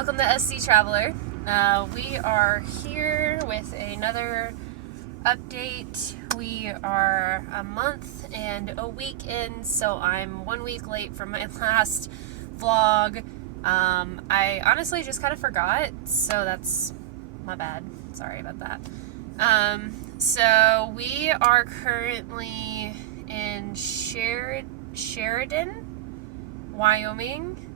Welcome to SC Traveler. We are here with another update. We are a month and a week in, so I'm 1 week late from my last vlog. I honestly just kind of forgot, so that's my bad. Sorry about that. So we are currently in Sheridan, Wyoming,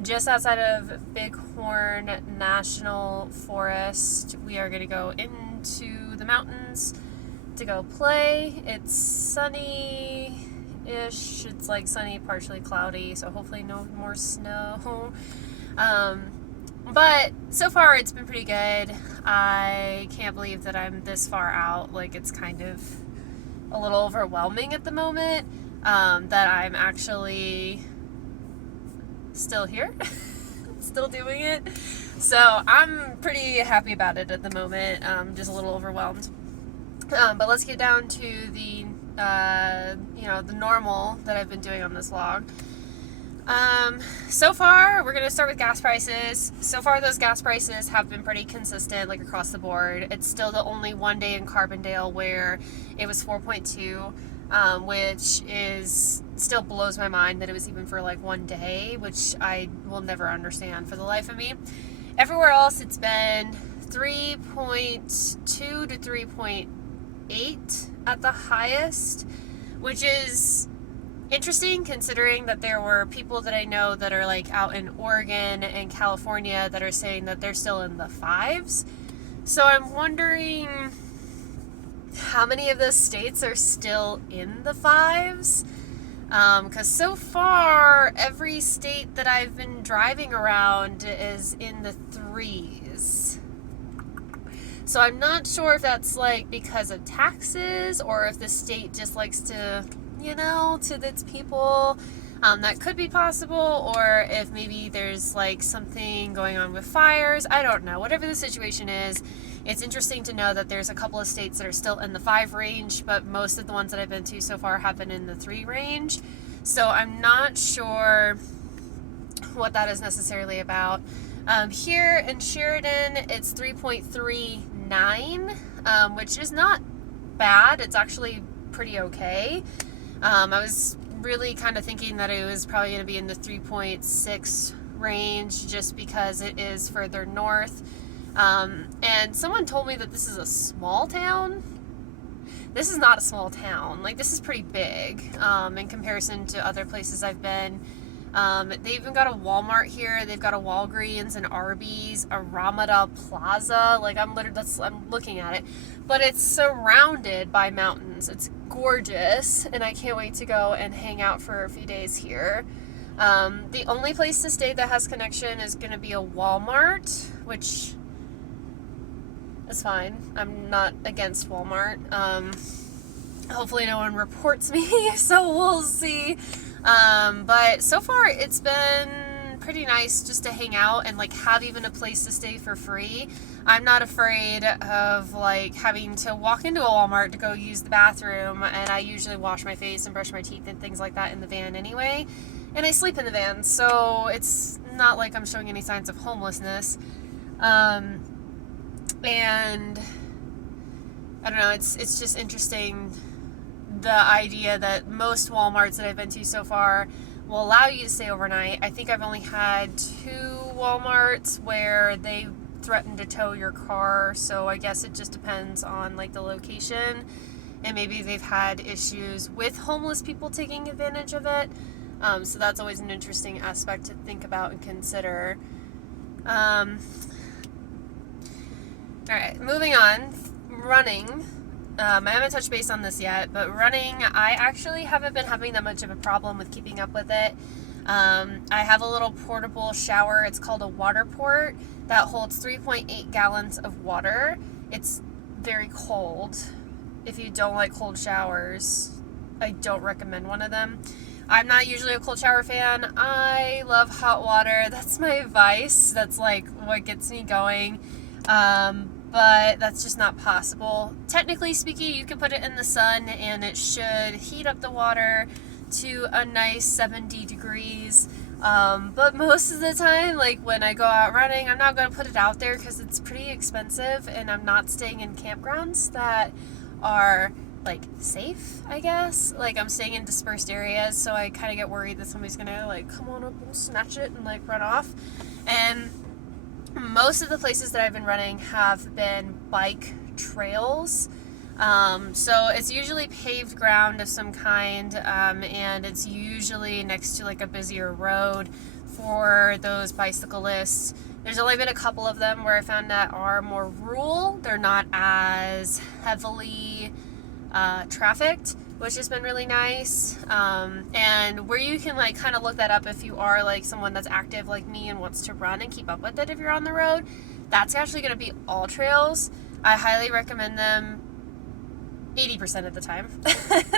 just outside of Bighorn National Forest. We are going to go into the mountains to go play. It's sunny-ish. It's like sunny, partially cloudy, so hopefully no more snow. But so far it's been pretty good. I can't believe that I'm this far out. Like, it's kind of a little overwhelming at the moment, that I'm actually still here, still doing it. So I'm pretty happy about it at the moment. Just a little overwhelmed. But let's get down to the, the normal that I've been doing on this vlog. So far, we're going to start with gas prices. So far, those gas prices have been pretty consistent, like across the board. It's still the only one day in Carbondale where it was 4.2, which still blows my mind that it was even for like one day, which I will never understand for the life of me. Everywhere else, it's been 3.2 to 3.8 at the highest, which is interesting considering that there were people that I know that are like out in Oregon and California that are saying that they're still in the 5s. So I'm wondering how many of those states are still in the 5s. Because so far, every state that I've been driving around is in the 3s. So I'm not sure if that's like because of taxes or if the state just likes to, to its people. That could be possible, or if maybe there's like something going on with fires. I don't know. Whatever the situation is, it's interesting to know that there's a couple of states that are still in the 5 range, but most of the ones that I've been to so far have been in the 3 range. So I'm not sure what that is necessarily about. Here in Sheridan, it's 3.39, which is not bad. It's actually pretty okay. I was really kind of thinking that it was probably going to be in the 3.6 range just because it is further north. And someone told me that this is a small town. This is not a small town. Like, this is pretty big in comparison to other places I've been. They even got a Walmart here. They've got a Walgreens, an Arby's, a Ramada Plaza. Like, I'm looking at it. But it's surrounded by mountains. It's gorgeous, and I can't wait to go and hang out for a few days here. The only place to stay that has connection is going to be a Walmart, which is fine. I'm not against Walmart. Hopefully no one reports me, so we'll see. But so far it's been pretty nice just to hang out and like have even a place to stay for free. I'm not afraid of like having to walk into a Walmart to go use the bathroom, and I usually wash my face and brush my teeth and things like that in the van anyway, and I sleep in the van, so it's not like I'm showing any signs of homelessness. And I don't know, it's just interesting, the idea that most Walmarts that I've been to so far will allow you to stay overnight. I think I've only had 2 Walmarts where they threatened to tow your car, so I guess it just depends on like the location, and maybe they've had issues with homeless people taking advantage of it. So that's always an interesting aspect to think about and consider. Alright, moving on. Running. I haven't touched base on this yet, but running, I actually haven't been having that much of a problem with keeping up with it. I have a little portable shower. It's called a water port that holds 3.8 gallons of water. It's very cold. If you don't like cold showers, I don't recommend one of them. I'm not usually a cold shower fan. I love hot water. That's my vice. That's like what gets me going. But that's just not possible. Technically speaking, you can put it in the sun and it should heat up the water to a nice 70 degrees, But most of the time, like when I go out running, I'm not going to put it out there because it's pretty expensive, and I'm not staying in campgrounds that are like safe, I guess. Like I'm staying in dispersed areas, so I kind of get worried that somebody's gonna like come on up and snatch it and like run off. And most of the places that I've been running have been bike trails. So it's usually paved ground of some kind, and it's usually next to like a busier road for those bicyclists. There's only been a couple of them where I found that are more rural. They're not as heavily trafficked, which has been really nice. And where you can like kind of look that up if you are like someone that's active like me and wants to run and keep up with it if you're on the road, that's actually going to be All Trails. I highly recommend them 80% of the time.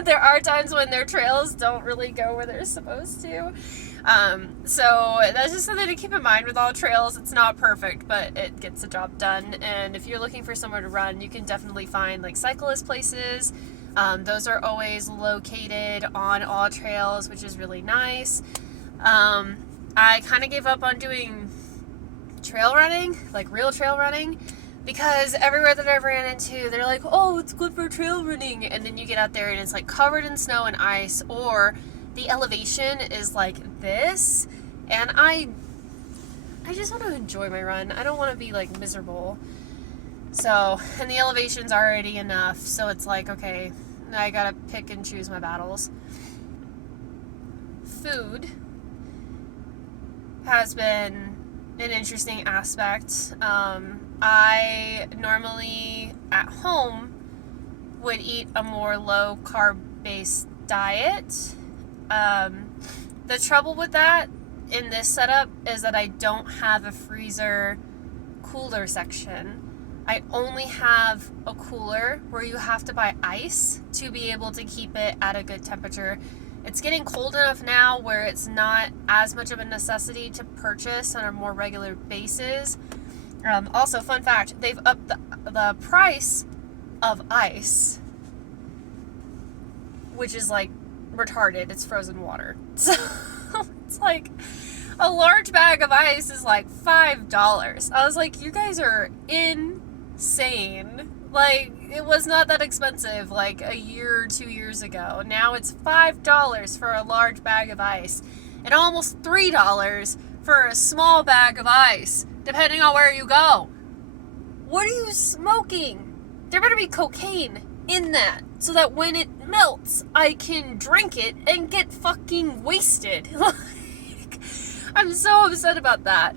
There are times when their trails don't really go where they're supposed to. So that's just something to keep in mind with All Trails. It's not perfect, but it gets the job done. And if you're looking for somewhere to run, you can definitely find like cyclist places. Those are always located on All Trails, which is really nice. I kind of gave up on doing trail running, like real trail running, because everywhere that I've ran into, they're like, oh, it's good for trail running. And then you get out there and it's like covered in snow and ice, or the elevation is like this. And I just want to enjoy my run. I don't want to be like miserable. So, and the elevation's already enough. So it's like, okay, I gotta pick and choose my battles. Food has been an interesting aspect. I normally at home would eat a more low carb based diet. The trouble with that in this setup is that I don't have a freezer cooler section. I only have a cooler where you have to buy ice to be able to keep it at a good temperature. It's getting cold enough now where it's not as much of a necessity to purchase on a more regular basis. Also, fun fact, they've upped the price of ice, which is like retarded. It's frozen water. So it's like a large bag of ice is like $5. I was like, you guys are insane. Like, it was not that expensive like a year or 2 years ago. Now it's $5 for a large bag of ice and almost $3 for a small bag of ice, depending on where you go. What are you smoking? There better be cocaine in that so that when it melts, I can drink it and get fucking wasted. Like, I'm so upset about that.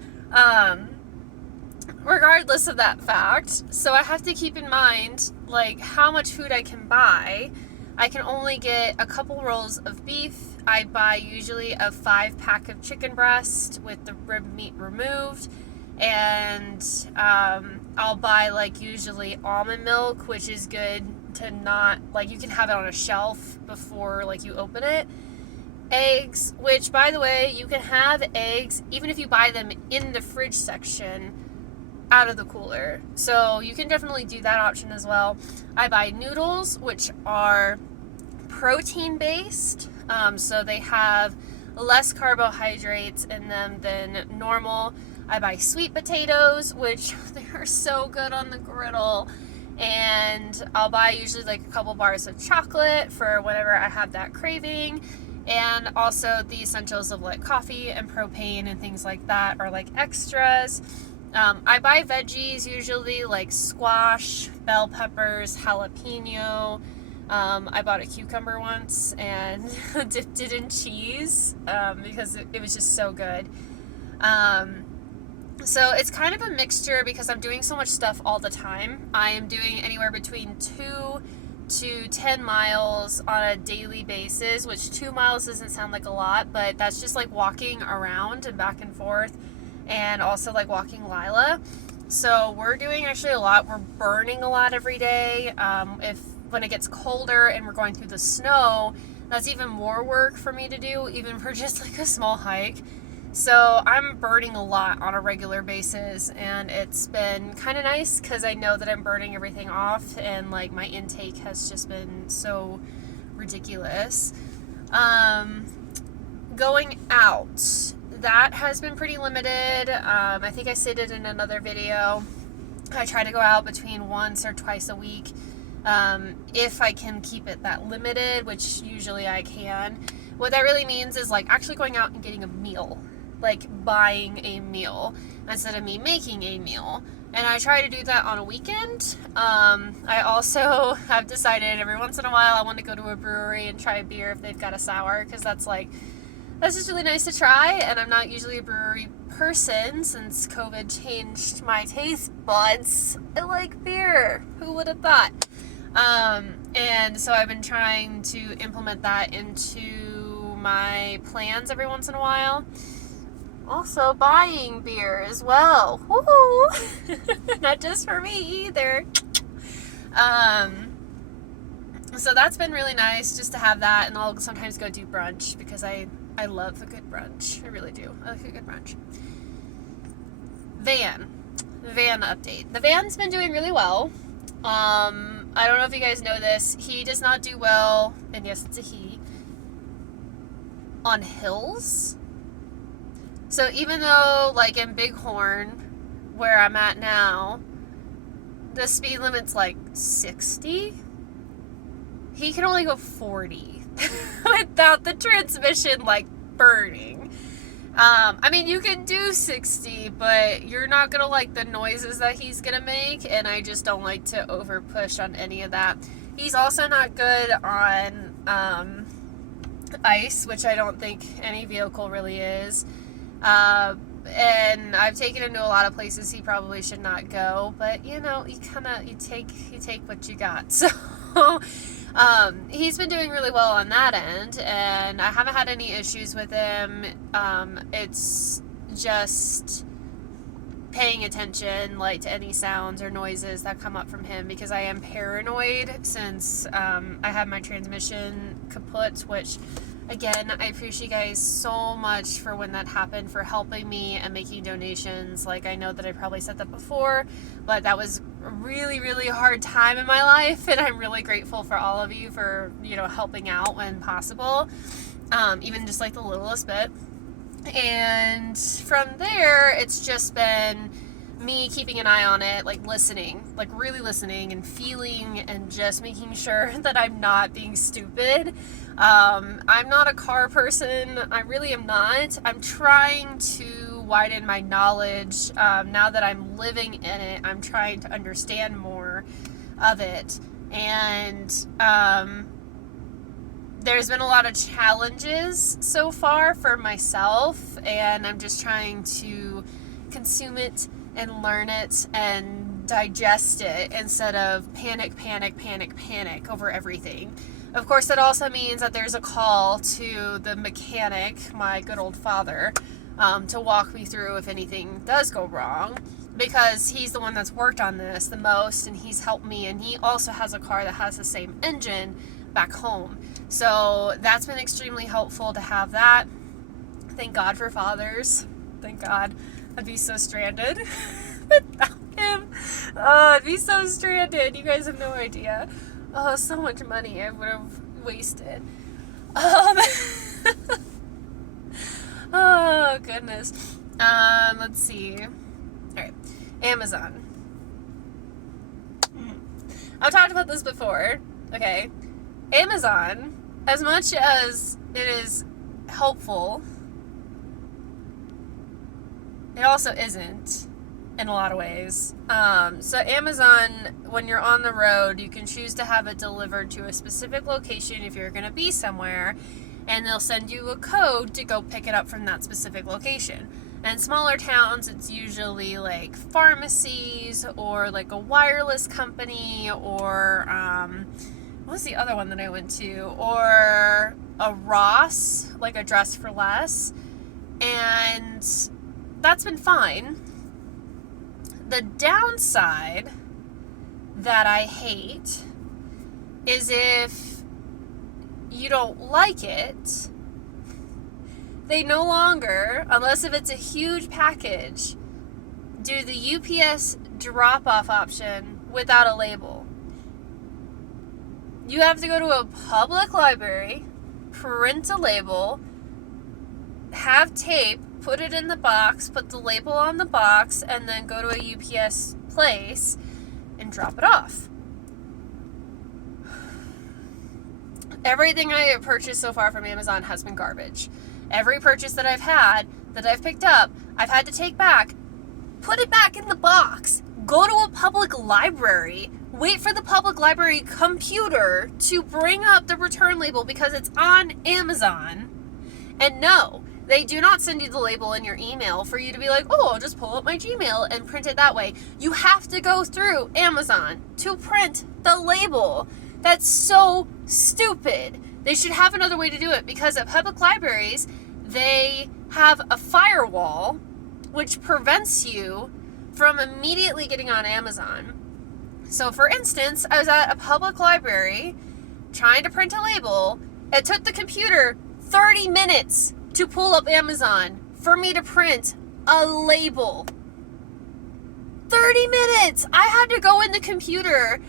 Regardless of that fact, so I have to keep in mind like how much food I can buy. I can only get a couple rolls of beef. I buy usually a 5-pack of chicken breast with the rib meat removed, and I'll buy like usually almond milk, which is good to not, like, you can have it on a shelf before like you open it. Eggs, which by the way, you can have eggs even if you buy them in the fridge section out of the cooler. So you can definitely do that option as well. I buy noodles, which are protein based. So they have less carbohydrates in them than normal. I buy sweet potatoes, which they are so good on the griddle. And I'll buy usually like a couple bars of chocolate for whenever I have that craving. And also the essentials of like coffee and propane and things like that are like extras. I buy veggies usually like squash, bell peppers, jalapeno. I bought a cucumber once and dipped it in cheese because it was just so good. So it's kind of a mixture because I'm doing so much stuff all the time. I am doing anywhere between 2 to 10 miles on a daily basis, which 2 miles doesn't sound like a lot, but that's just like walking around and back and forth, and also like walking Lila. So we're doing actually a lot. We're burning a lot every day. When it gets colder and we're going through the snow, that's even more work for me to do, even for just like a small hike. So I'm burning a lot on a regular basis, and it's been kind of nice because I know that I'm burning everything off, and like my intake has just been so ridiculous. Going out, that has been pretty limited. I think I stated in another video, I try to go out between once or twice a week, if I can keep it that limited, which usually I can. What that really means is like actually going out and getting a meal, like buying a meal instead of me making a meal. And I try to do that on a weekend. I also have decided every once in a while I want to go to a brewery and try a beer if they've got a sour, because that's just really nice to try. And I'm not usually a brewery person since COVID changed my taste buds. I like beer. Who would have thought? And so I've been trying to implement that into my plans every once in a while. Also buying beer as well. Woo! Not just for me either. So that's been really nice just to have that, and I'll sometimes go do brunch because I love a good brunch. I really do. I like a good brunch. Van update. The van's been doing really well. I don't know if you guys know this. He does not do well, and yes, it's a he, on hills. So even though, like in Bighorn, where I'm at now, the speed limit's like 60, he can only go 40 without the transmission like burning. I mean, you can do 60, but you're not gonna like the noises that he's gonna make, and I just don't like to over push on any of that. He's also not good on ice, which I don't think any vehicle really is. And I've taken him to a lot of places he probably should not go, but you know, you take what you got. So, he's been doing really well on that end, and I haven't had any issues with him. It's just paying attention, like, to any sounds or noises that come up from him, because I am paranoid since, I have my transmission kaput, which, again, I appreciate you guys so much for when that happened, for helping me and making donations. Like, I know that I probably said that before, but that was a really, really hard time in my life, and I'm really grateful for all of you for, you know, helping out when possible, even just like the littlest bit. And from there, it's just been me keeping an eye on it, like listening, like really listening and feeling, and just making sure that I'm not being stupid. I'm not a car person. I really am not. I'm trying to widen my knowledge. Now that I'm living in it, I'm trying to understand more of it. And there's been a lot of challenges so far for myself, and I'm just trying to consume it and learn it and digest it instead of panic over everything. Of course, that also means that there's a call to the mechanic, my good old father, to walk me through if anything does go wrong, because he's the one that's worked on this the most, and he's helped me, and he also has a car that has the same engine back home. So that's been extremely helpful to have that. Thank God for fathers. Thank God. I'd be so stranded without him. Oh, I'd be so stranded. You guys have no idea. Oh, so much money I would have wasted. Oh, goodness. Let's see. Alright. Amazon. I've talked about this before. Okay. Amazon, as much as it is helpful, it also isn't in a lot of ways. So Amazon, when you're on the road, you can choose to have it delivered to a specific location if you're going to be somewhere, and they'll send you a code to go pick it up from that specific location. And smaller towns, it's usually like pharmacies or like a wireless company, or what was the other one that I went to? Or a Ross, like a Dress for Less. And that's been fine. The downside that I hate is if you don't like it, they no longer, unless if it's a huge package, do the UPS drop-off option without a label. You have to go to a public library, print a label, have tape put it in the box, put the label on the box, and then go to a UPS place and drop it off. Everything I have purchased so far from Amazon has been garbage. Every purchase that I've had, that I've picked up, I've had to take back, put it back in the box, go to a public library, wait for the public library computer to bring up the return label because it's on Amazon. And no, they do not send you the label in your email for you to be like, oh, I'll just pull up my Gmail and print it that way. You have to go through Amazon to print the label. That's so stupid. They should have another way to do it, because at public libraries, they have a firewall which prevents you from immediately getting on Amazon. So for instance, I was at a public library trying to print a label. It took the computer 30 minutes to pull up Amazon for me to print a label. 30 minutes! I had to go in the computer.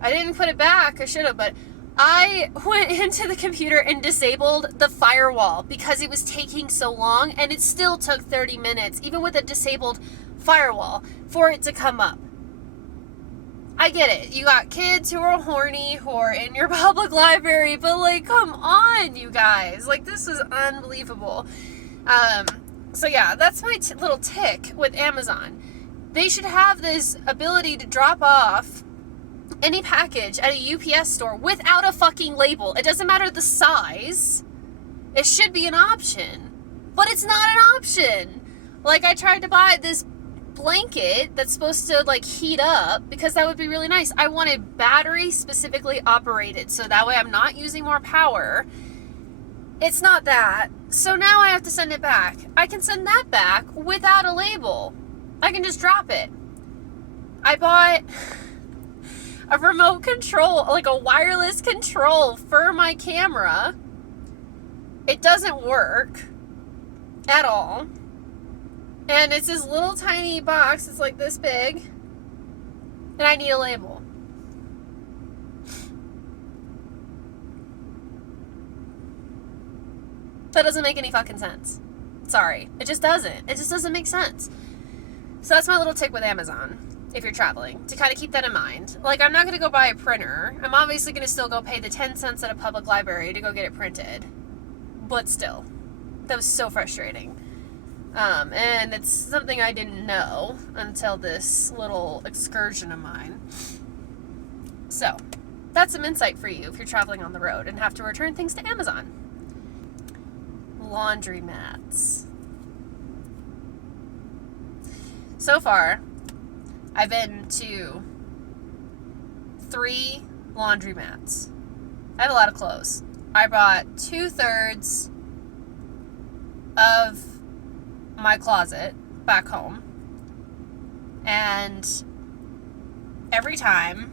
I didn't put it back. I should have, but I went into the computer and disabled the firewall because it was taking so long, and it still took 30 minutes, even with a disabled firewall, for it to come up. I get it. You got kids who are horny, who are in your public library, but like, come on, you guys. Like, this is unbelievable. So yeah, that's my little tick with Amazon. They should have this ability to drop off any package at a UPS store without a fucking label. It doesn't matter the size. It should be an option. But it's not an option. Like, I tried to buy this blanket that's supposed to like heat up because that would be really nice. I wanted battery specifically operated, so that way I'm not using more power. It's not that. So now I have to send it back. I can send that back without a label. I can just drop it. I bought a remote control, like a wireless control for my camera. It doesn't work at all. And it's this little tiny box. It's like this big. And I need a label. That doesn't make any fucking sense. Sorry. It just doesn't. It just doesn't make sense. So that's my little tick with Amazon, if you're traveling, to kind of keep that in mind. Like, I'm not going to go buy a printer. I'm obviously going to still go pay the 10 cents at a public library to go get it printed. But still. That was so frustrating. And it's something I didn't know until this little excursion of mine. So, that's some insight for you if you're traveling on the road and have to return things to Amazon. Laundrymats. So far, I've been to 3 laundromats. I have a lot of clothes. I brought 2/3 of my closet back home, and every time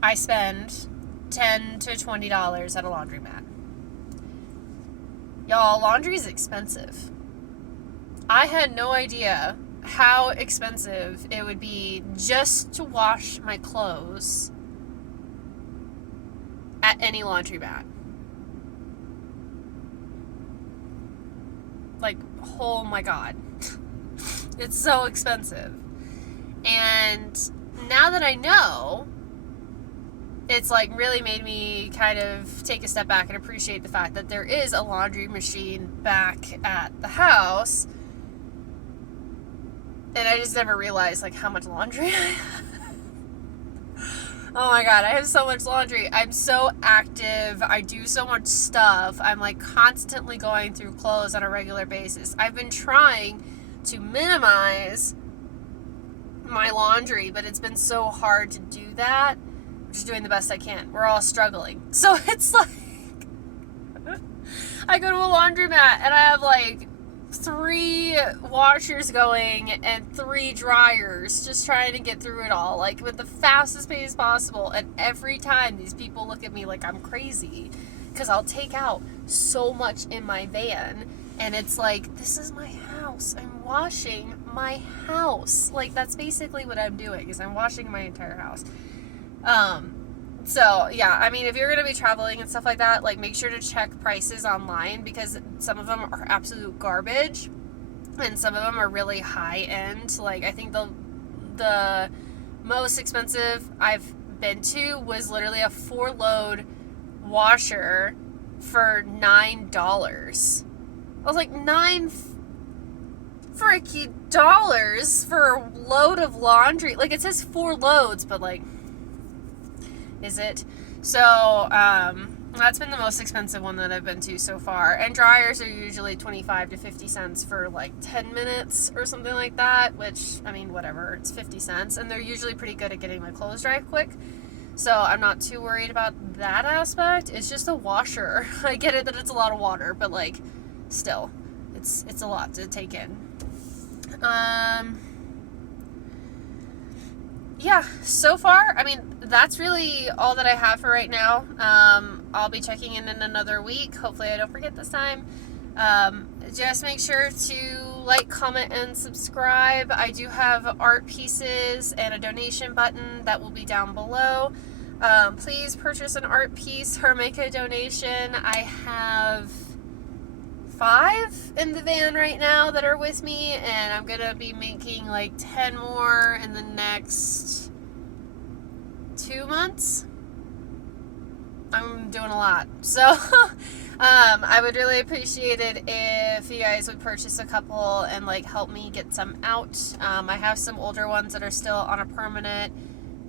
I spend $10 to $20 at a laundromat. Y'all, laundry is expensive. I had no idea how expensive it would be just to wash my clothes at any laundromat. Like, oh my god. It's so expensive. And now that I know, it's like really made me kind of take a step back and appreciate the fact that there is a laundry machine back at the house. And I just never realized like how much laundry I have. Oh my god, I have so much laundry. I'm so active. I do so much stuff. I'm like constantly going through clothes on a regular basis. I've been trying to minimize my laundry, but it's been so hard to do that. I'm just doing the best I can. We're all struggling. So it's like I go to a laundromat and I have like 3 washers going and 3 dryers, just trying to get through it all like with the fastest pace possible. And every time these people look at me like I'm crazy because I'll take out so much in my van, and it's like, this is my house. I'm washing my house. Like, that's basically what I'm doing, is I'm washing my entire house. So yeah, I mean, if you're going to be traveling and stuff like that, like, make sure to check prices online, because some of them are absolute garbage. and some of them are really high end. Like, I think the most expensive I've been to was literally a 4-load washer for $9. I was like, $9 freaky dollars for a load of laundry. Like, it says 4 loads, but like, is it? So, that's been the most expensive one that I've been to so far. And dryers are usually 25 to 50 cents for like 10 minutes or something like that, which, I mean, whatever, it's 50 cents. And they're usually pretty good at getting my clothes dry quick. So I'm not too worried about that aspect. It's just a washer. I get it that it's a lot of water, but like, still, it's a lot to take in. Yeah, so far, I mean, that's really all that I have for right now. I'll be checking in another week. Hopefully I don't forget this time. Just make sure to like, comment, and subscribe. I do have art pieces and a donation button that will be down below. Please purchase an art piece or make a donation. I have 5 in the van right now that are with me, and I'm gonna be making like 10 more in the next 2 months. I'm doing a lot, so I would really appreciate it if you guys would purchase a couple and like help me get some out. I have some older ones that are still on a permanent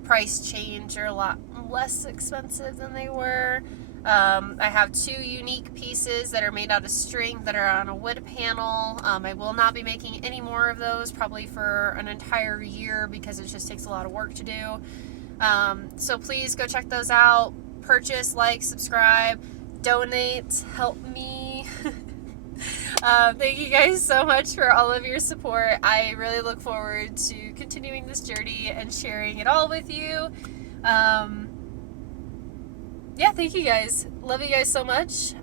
price change, or a lot less expensive than they were. I have 2 unique pieces that are made out of string that are on a wood panel. I will not be making any more of those probably for an entire year because it just takes a lot of work to do. So please go check those out. Purchase, like, subscribe, donate, help me. Thank you guys so much for all of your support. I really look forward to continuing this journey and sharing it all with you. Yeah, thank you guys. Love you guys so much.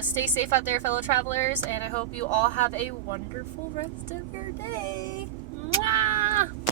Stay safe out there, fellow travelers, and I hope you all have a wonderful rest of your day. Mwah!